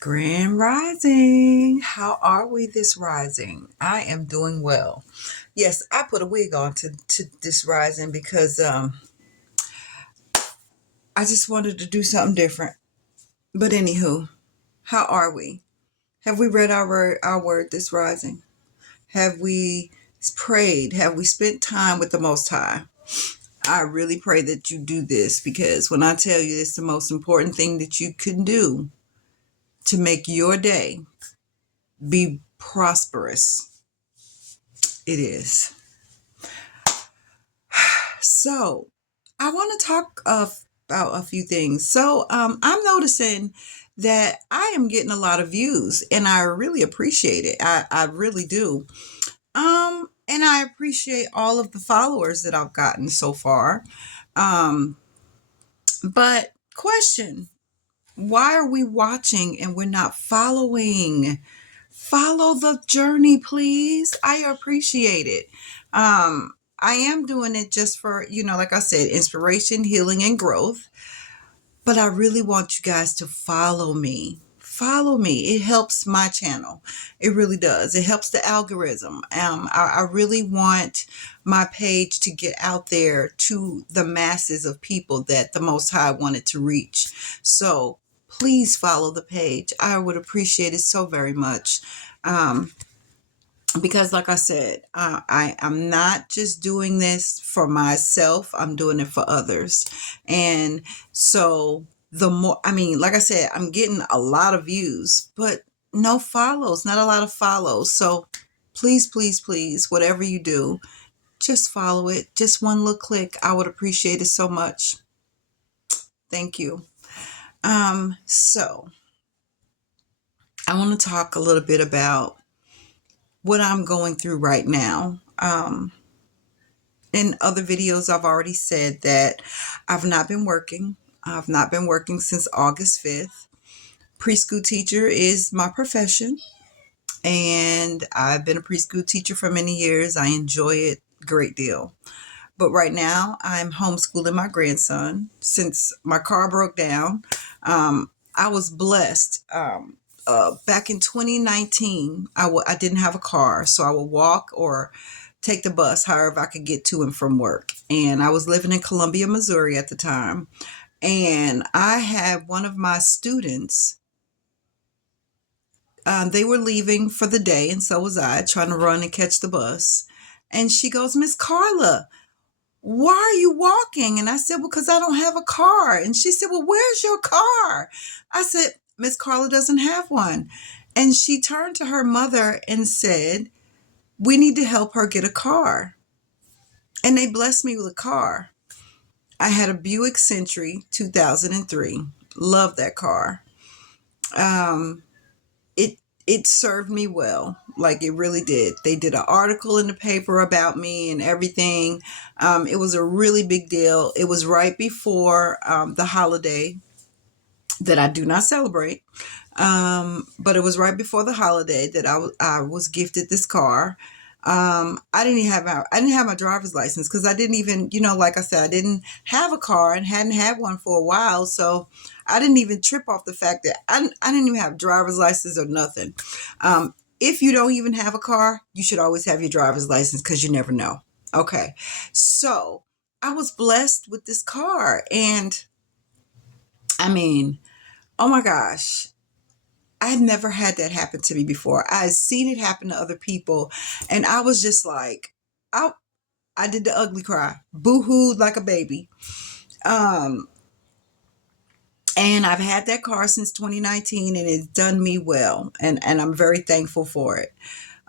Grand Rising. How are we this rising? I am doing well. Yes, I put a wig on to this rising because I just wanted to do something different. But anywho, how are we? Have we read our word this rising? Have we prayed? Have we spent time with the Most High? I really pray that you do this because when I tell you it's the most important thing that you can do to make your day be prosperous, it is. So, I want to talk about a few things. I'm noticing that I am getting a lot of views, and I really appreciate it. I really do. And I appreciate all of the followers that I've gotten so far. Um, but question: why are we watching and we're not following? Follow the journey, please. I appreciate it. I am doing it just for, like I said, inspiration, healing, and growth. But I really want you guys to follow me. Follow me. It helps my channel. It really does. It helps the algorithm. I really want my page to get out there to the masses of people that the Most High wanted to reach. So please follow the page. I would appreciate it so very much. Um, because like I said, I'm not just doing this for myself, I'm doing it for others. And so the more, like I said, I'm getting a lot of views, but no follows, not a lot of follows. So please, please, please, whatever you do, just follow it. Just one little click. I would appreciate it so much. Thank you. So I want to talk a little bit about what I'm going through right now. In other videos, I've already said that I've not been working. I've not been working since August 5th. Preschool teacher is my profession, and I've been a preschool teacher for many years. I enjoy it a great deal. But right now, I'm homeschooling my grandson since my car broke down. I was blessed. Back in 2019, I didn't have a car, so I would walk or take the bus, however I could get to and from work. And I was living in Columbia, Missouri at the time. And I had one of my students, they were leaving for the day, and so was I, trying to run and catch the bus. And she goes, "Miss Carla, why are you walking?" And I said, "Well, because I don't have a car." And she said, "Well, where's your car?" I said, "Miss Carla doesn't have one." And she turned to her mother and said, "We need to help her get a car." And they blessed me with a car. I had a Buick Century 2003. Love that car. Um, it it served me well, like it really did. They did an article in the paper about me and everything. It was a really big deal. It was right before the holiday that I do not celebrate, but it was right before the holiday that I was gifted this car. I didn't have my driver's license because I didn't even, like I said, I didn't have a car and hadn't had one for a while. So I didn't even trip off the fact that I didn't even have driver's license or nothing. If you don't even have a car, you should always have your driver's license because you never know. Okay. So I was blessed with this car. And I mean, oh my gosh, I had never had that happen to me before. I had seen it happen to other people. And I was just like, I, I did the ugly cry, boo-hooed like a baby. Um, and I've had that car since 2019 and it's done me well. And I'm very thankful for it.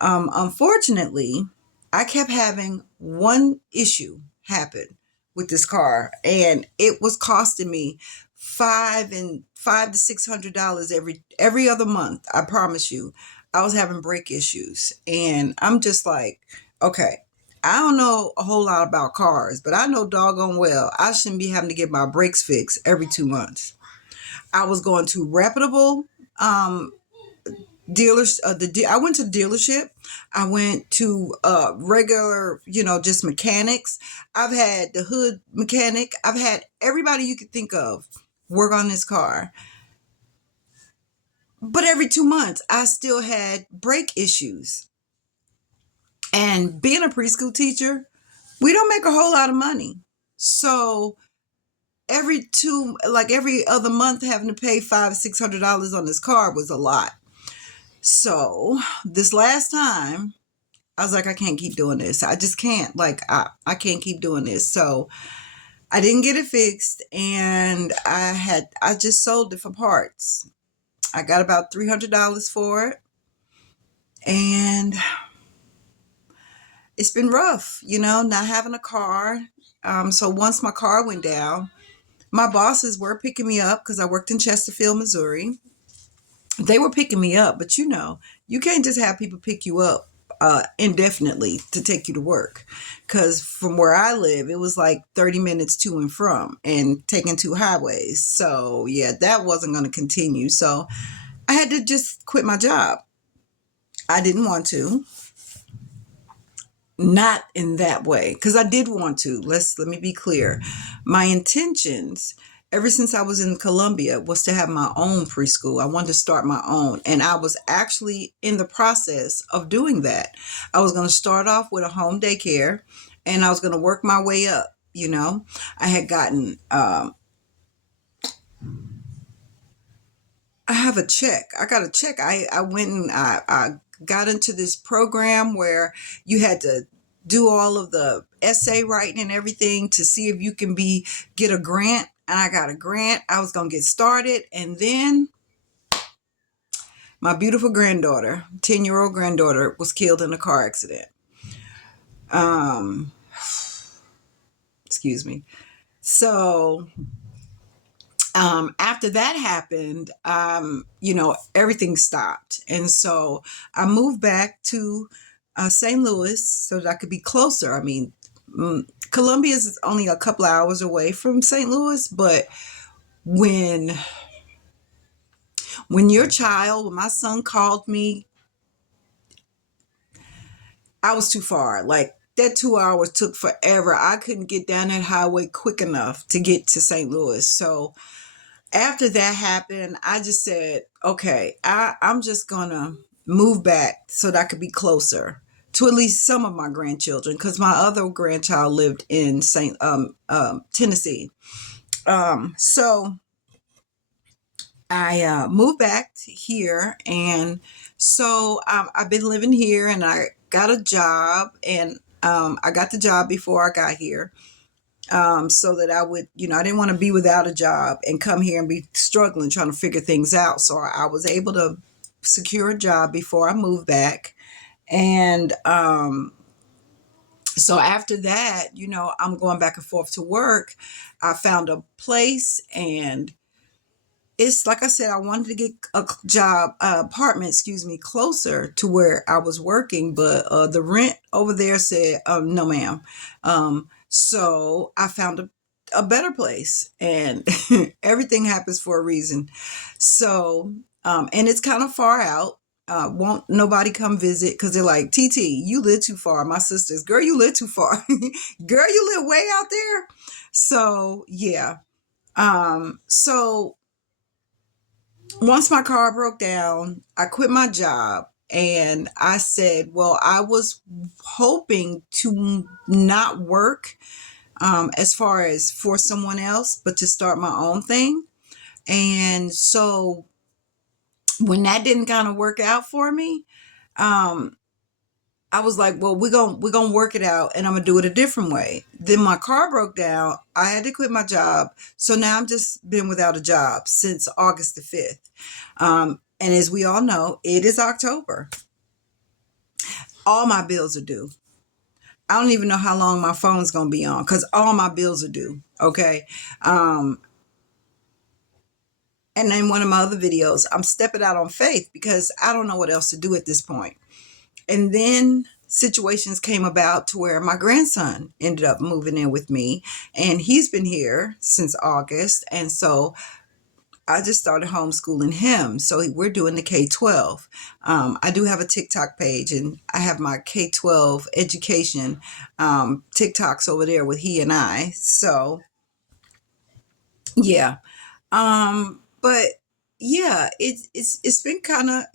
Unfortunately, I kept having one issue happen with this car, and it was costing me five to $600 every other month. I promise you, I was having brake issues, and I'm just like, okay. I don't know a whole lot about cars, but I know doggone well I shouldn't be having to get my brakes fixed every 2 months. I was going to reputable um, dealers. I went to the dealership. I went to regular, just mechanics. I've had the hood mechanic. I've had everybody you could think of work on this car. But every 2 months, I still had break issues. And being a preschool teacher, we don't make a whole lot of money. So every other month, having to pay $500-$600 on this car was a lot. So this last time, I was like, I can't keep doing this. I just can't. Like, I can't keep doing this. So I didn't get it fixed, and I just sold it for parts. I got about $300 for it, and it's been rough, not having a car. So once my car went down, my bosses were picking me up because I worked in Chesterfield, Missouri. They were picking me up, but you can't just have people pick you up indefinitely to take you to work. Because from where I live, it was like 30 minutes to and from, and taking two highways. So yeah, that wasn't going to continue. So I had to just quit my job. I didn't want to. Not in that way, because I did want to. Let me be clear. My intentions, ever since I was in Columbia, was to have my own preschool. I wanted to start my own, and I was actually in the process of doing that. I was going to start off with a home daycare, and I was going to work my way up. I had gotten I have a check. I got a check. I went and I got into this program where you had to do all of the essay writing and everything to see if you can get a grant. And I got a grant. I was gonna get started, and then my beautiful granddaughter, 10-year-old granddaughter, was killed in a car accident. Um, excuse me. So after that happened, everything stopped. And so I moved back to St. Louis so that I could be closer. I mean, Columbia is only a couple of hours away from St. Louis, but when when my son called me, I was too far. Like, that 2 hours took forever. I couldn't get down that highway quick enough to get to St. Louis. So after that happened, I just said, okay, I'm just gonna move back so that I could be closer to at least some of my grandchildren, because my other grandchild lived in Tennessee. So I moved back here, and so I've been living here, and I got a job, and I got the job before I got here, so that I would, I didn't want to be without a job and come here and be struggling trying to figure things out. So I was able to secure a job before I moved back. And so after that, I'm going back and forth to work. I found a place, and it's like I said, I wanted to get a apartment, closer to where I was working, but the rent over there said, no, ma'am. So I found a better place, and everything happens for a reason. So, and it's kind of far out. Won't nobody come visit because they're like, TT, you live too far. My sisters, girl, you live too far. Girl, you live way out there. So, yeah. So once my car broke down, I quit my job, and I said, well, I was hoping to not work as far as for someone else, but to start my own thing. And so when that didn't kind of work out for me, um, I was like, well, we're gonna work it out, and I'm gonna do it a different way. Then my car broke down. I had to quit my job. So now I'm just been without a job since August the 5th. And as we all know, it is October. All my bills are due. I don't even know how long my phone's gonna be on because all my bills are due. Okay. Um, and in one of my other videos, I'm stepping out on faith because I don't know what else to do at this point. And then situations came about to where my grandson ended up moving in with me, and he's been here since August. And so I just started homeschooling him. So we're doing the K-12. I do have a TikTok page, and I have my K-12 education TikToks over there with he and I. So yeah. But yeah, it's been kinda,